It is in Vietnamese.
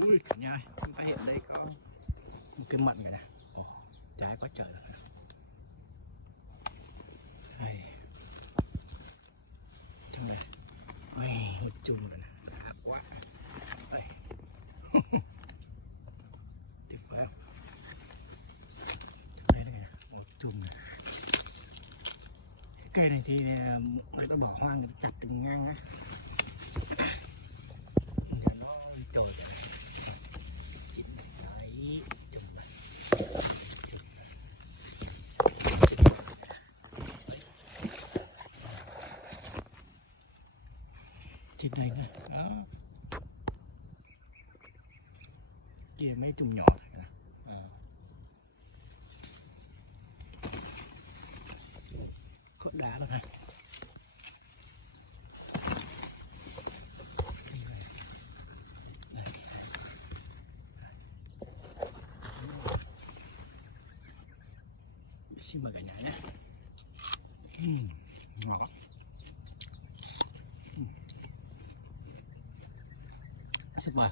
Ui cả nhà ơi, chúng ta hiện đây có một cái mận này, ồ, trái quá trời rồi. Đây, trong đây, ui, một chùm rồi này, đã quá. Đây, tuyệt vời không? Đây này, một chùm này. Cây này thì người ta bỏ hoang, người ta chặt từng ngang á. Giờ nó trồi rồi này. Chín đấy, chùm này. Trên đây nữa, đó. Kia mấy chùm nhỏ thôi nè. Có đá lắm ha. Xin mời cả nhà nhé. Ngọt. Xin mời.